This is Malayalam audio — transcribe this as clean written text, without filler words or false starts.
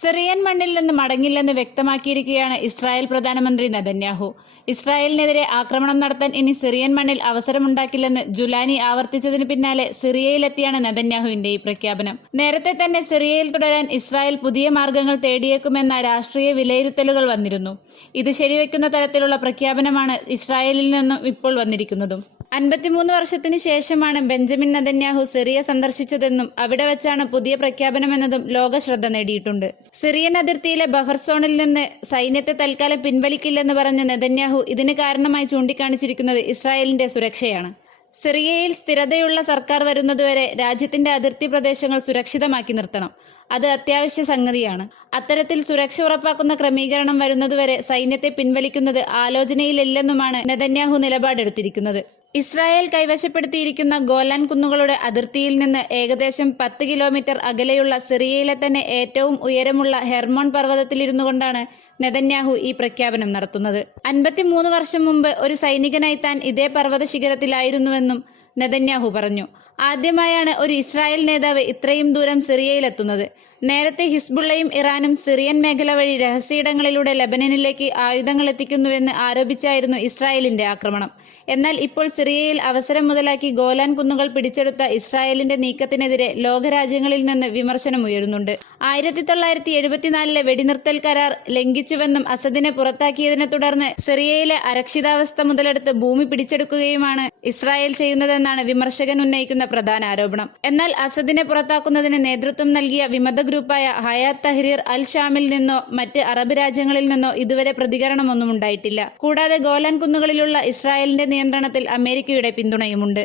സിറിയൻ മണ്ണിൽ നിന്ന് മടങ്ങില്ലെന്ന് വ്യക്തമാക്കിയിരിക്കുകയാണ് ഇസ്രായേൽ പ്രധാനമന്ത്രി നെതന്യാഹു. ഇസ്രായേലിനെതിരെ ആക്രമണം നടത്താൻ ഇനി സിറിയൻ മണ്ണിൽ അവസരമുണ്ടാക്കില്ലെന്ന് ജുലാനി ആവർത്തിച്ചതിന് പിന്നാലെ സിറിയയിലെത്തിയാണ് നെതന്യാഹുവിന്റെ ഈ പ്രഖ്യാപനം. നേരത്തെ തന്നെ സിറിയയിൽ തുടരാൻ ഇസ്രായേൽ പുതിയ മാർഗങ്ങൾ തേടിയേക്കുമെന്ന രാഷ്ട്രീയ വിലയിരുത്തലുകൾ വന്നിരുന്നു. ഇത് ശരിവെക്കുന്ന തരത്തിലുള്ള പ്രഖ്യാപനമാണ് ഇസ്രായേലിൽ നിന്നും ഇപ്പോൾ വന്നിരിക്കുന്നതും. 53 വർഷത്തിന് ശേഷമാണ് ബെഞ്ചമിൻ നെതന്യാഹു സിറിയ സന്ദർശിച്ചതെന്നും അവിടെ വെച്ചാണ് പുതിയ പ്രഖ്യാപനമെന്നതും ലോക ശ്രദ്ധ നേടിയിട്ടുണ്ട്. സിറിയൻ അതിർത്തിയിലെ ബഫർ സോണിൽ നിന്ന് സൈന്യത്തെ തൽക്കാലം പിൻവലിക്കില്ലെന്ന് പറഞ്ഞ നെതന്യാഹു ഇതിന് കാരണമായി ചൂണ്ടിക്കാണിച്ചിരിക്കുന്നത് ഇസ്രായേലിന്റെ സുരക്ഷയാണ്. സിറിയയിൽ സ്ഥിരതയുള്ള സർക്കാർ വരുന്നതുവരെ രാജ്യത്തിന്റെ അതിർത്തി പ്രദേശങ്ങൾ സുരക്ഷിതമാക്കി നിർത്തണം. അത് അത്യാവശ്യ സംഗതിയാണ്. അത്തരത്തിൽ സുരക്ഷ ഉറപ്പാക്കുന്ന ക്രമീകരണം വരുന്നതുവരെ സൈന്യത്തെ പിൻവലിക്കുന്നത് ആലോചനയിലില്ലെന്നുമാണ് നെതന്യാഹു നിലപാടെടുത്തിരിക്കുന്നത്. ഇസ്രായേൽ കൈവശപ്പെടുത്തിയിരിക്കുന്ന ഗോലാൻ കുന്നുകളുടെ അതിർത്തിയിൽ നിന്ന് ഏകദേശം 10 കിലോമീറ്റർ അകലെയുള്ള സിറിയയിലെ തന്നെ ഏറ്റവും ഉയരമുള്ള ഹെർമോൺ പർവ്വതത്തിലിരുന്നുകൊണ്ടാണ് നെതന്യാഹു ഈ പ്രഖ്യാപനം നടത്തുന്നത്. 53 വർഷം മുമ്പ് ഒരു സൈനികനായി താൻ ഇതേ പർവ്വത ശിഖരത്തിലായിരുന്നുവെന്നും നെതന്യാഹു പറഞ്ഞു. ആദ്യമായാണ് ഒരു ഇസ്രായേൽ നേതാവ് ഇത്രയും ദൂരം സിറിയയിലെത്തുന്നത്. നേരത്തെ ഹിസ്ബുള്ളയും ഇറാനും സിറിയൻ മേഖല വഴി രഹസ്യയിടങ്ങളിലൂടെ ലെബനനിലേക്ക് ആയുധങ്ങൾ എത്തിക്കുന്നുവെന്ന് ആരോപിച്ചായിരുന്നു ഇസ്രായേലിന്റെ ആക്രമണം. എന്നാൽ ഇപ്പോൾ സിറിയയിൽ അവസരം മുതലാക്കി ഗോലാൻ കുന്നുകൾ പിടിച്ചെടുത്ത ഇസ്രായേലിന്റെ നീക്കത്തിനെതിരെ ലോകരാജ്യങ്ങളിൽ നിന്ന് വിമർശനമുയരുന്നുണ്ട്. 1974 വെടിനിർത്തൽ കരാർ ലംഘിച്ചുവെന്നും അസദിനെ പുറത്താക്കിയതിനെ തുടർന്ന് സിറിയയിലെ അരക്ഷിതാവസ്ഥ മുതലെടുത്ത് ഭൂമി പിടിച്ചെടുക്കുകയുമാണ് ഇസ്രായേൽ ചെയ്യുന്നതെന്നാണ് വിമർശകൻ ഉന്നയിക്കുന്ന പ്രധാന ആരോപണം. എന്നാൽ അസദിനെ പുറത്താക്കുന്നതിന് നേതൃത്വം നൽകിയ വിമത ഗ്രൂപ്പായ ഹയാത്ത് തഹ്രീർ അൽ ഷാമിൽ നിന്നോ മറ്റ് അറബ് രാജ്യങ്ങളിൽ നിന്നോ ഇതുവരെ പ്രതികരണമൊന്നും ഉണ്ടായിട്ടില്ല. കൂടാതെ ഗോലാൻ കുന്നുകളിലുള്ള ഇസ്രായേലിന്റെ നിയന്ത്രണത്തിൽ അമേരിക്കയുടെ പിന്തുണയുമുണ്ട്.